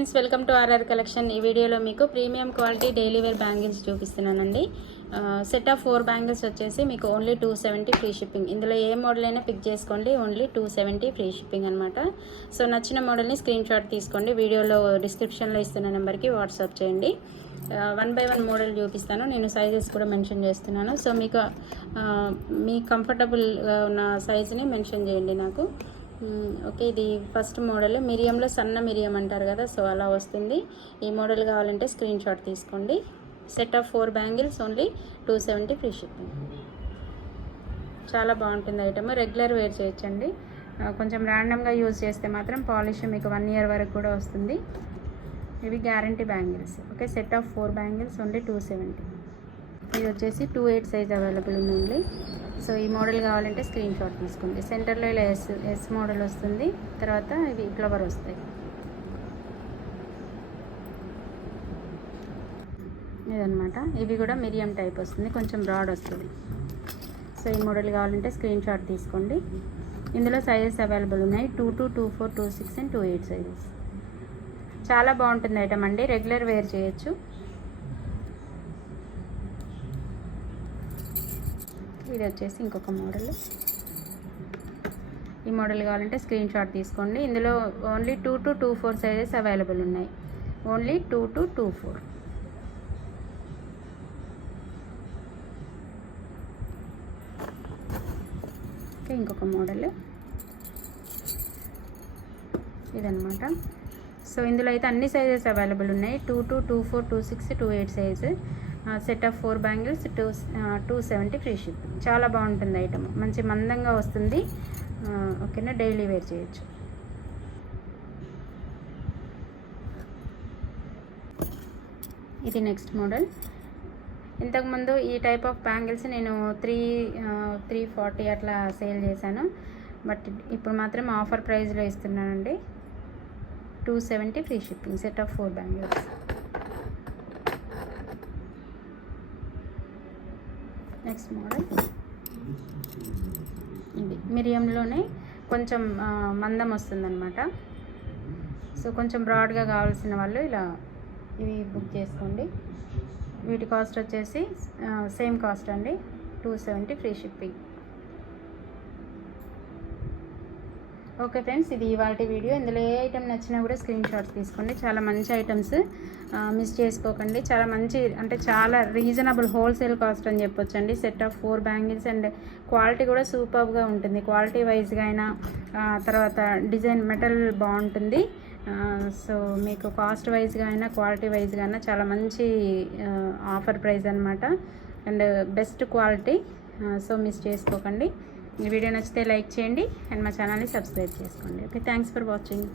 Friends, welcome to RR collection. ఈ వీడియోలో మీకు premium quality daily wear bangles చూపిస్తున్నానండి. సెట్ ఆఫ్ 4 బ్యాంగిల్స్ వచ్చేసి మీకు ఓన్లీ 270 ఫ్రీ షిప్పింగ్. ఇందులో ఏ మోడల్ అయినా పిక్ చేసుకోండి, ఓన్లీ 270 ఫ్రీ షిప్పింగ్ అనమాట. సో నచ్చిన మోడల్ని స్క్రీన్ షాట్ తీసుకోండి, వీడియోలో డిస్క్రిప్షన్లో ఇస్తున్న నెంబర్కి వాట్సాప్ చేయండి. 1 by 1 మోడల్ చూపిస్తాను, నేను సైజెస్ కూడా మెన్షన్ చేస్తున్నాను. సో మీకు మీ కంఫర్టబుల్గా ఉన్న సైజుని మెన్షన్ చేయండి నాకు. ఓకే, ఇది ఫస్ట్ మోడల్ మిరియంలో సన్న మిరియం అంటారు కదా, సో అలా వస్తుంది. ఈ మోడల్ కావాలంటే స్క్రీన్ షాట్ తీసుకోండి. Set of 4 bangles only 270 free shipping. చాలా బాగుంటుంది ఐటమ్, రెగ్యులర్ వేర్ చేయొచ్చండి. కొంచెం ర్యాండమ్గా యూజ్ చేస్తే మాత్రం పాలిష్ మీకు 1 year వరకు కూడా వస్తుంది. ఇవి guarantee bangles. Okay, set of 4 bangles only 270. ఇది వచ్చేసి 2/8 సైజ్ అవైలబుల్ ఉంది. సో ఈ మోడల్ కావాలంటే స్క్రీన్ షాట్ తీసుకోండి. సెంటర్లో ఇలా ఎస్ మోడల్ వస్తుంది, తర్వాత ఇవి ఫ్లవర్ వస్తాయి. ఇదనమాట, ఇవి కూడా మిరియం టైప్ వస్తుంది, కొంచెం బ్రాడ్ వస్తుంది. సో ఈ మోడల్ కావాలంటే స్క్రీన్ షాట్ తీసుకోండి. ఇందులో సైజెస్ అవైలబుల్ ఉన్నాయి, 22, 24, 26 అండ్ 28 సైజెస్. చాలా బాగుంటుంది ఐటమ్ అండి, రెగ్యులర్ వేర్ చేయొచ్చు. ఇది వచ్చేసి ఇంకొక మోడల్. ఈ మోడల్ కావాలంటే స్క్రీన్ షాట్ తీసుకోండి. ఇందులో ఓన్లీ 2 to 24 సైజెస్ అవైలబుల్ ఉన్నాయి, ఓన్లీ 2 to 24. ఓకే, ఇంకొక మోడల్ ఇదనమాట. సో ఇందులో అయితే అన్ని సైజెస్ అవైలబుల్ ఉన్నాయి, 22, 24, 26, 28 size. Set of 4 bangles 270 free ship. చాలా బాగుంటుంది ఐటమ్, మంచి మందంగా వస్తుంది. ఓకేనా, డైలీ వేర్ చేయొచ్చు. ఇది నెక్స్ట్ మోడల్. ఇంతకుముందు ఈ టైప్ ఆఫ్ బ్యాంగిల్స్ నేను 340 అట్లా సేల్ చేశాను, బట్ ఇప్పుడు మాత్రం ఆఫర్ ప్రైస్లో ఇస్తున్నానండి. 270 free shipping, set of 4 bangles. Next model ఇది మిరియంలోనే కొంచెం మందం వస్తుందన్నమాట. సో కొంచెం బ్రాడ్గా కావాల్సిన వాళ్ళు ఇలా ఇవి బుక్ చేసుకోండి. వీటి కాస్ట్ వచ్చేసి సేమ్ కాస్ట్ అండి, 270 ఫ్రీ షిప్పింగ్. ఓకే ఫ్రెండ్స్, ఇది ఇవాళ వీడియో. ఇందులో ఏ ఐటమ్ నచ్చినా కూడా స్క్రీన్ షాట్స్ తీసుకోండి. చాలా మంచి ఐటమ్స్, మిస్ చేసుకోకండి. చాలా మంచి, అంటే చాలా రీజనబుల్ హోల్సేల్ కాస్ట్ అని చెప్పొచ్చండి. Set of 4 bangles and quality కూడా సూపర్గా ఉంటుంది. క్వాలిటీ వైజ్గా అయినా, తర్వాత డిజైన్ మెటల్ బాగుంటుంది. సో మీకు కాస్ట్ వైజ్గా అయినా క్వాలిటీ వైజ్గా అయినా చాలా మంచి ఆఫర్ ప్రైస్ అనమాట, and best quality. So miss చేసుకోకండి. ఈ వీడియో నచ్చితే లైక్ చేయండి అండ్ మా ఛానల్ని సబ్స్క్రైబ్ చేసుకోండి. Okay, thanks for watching.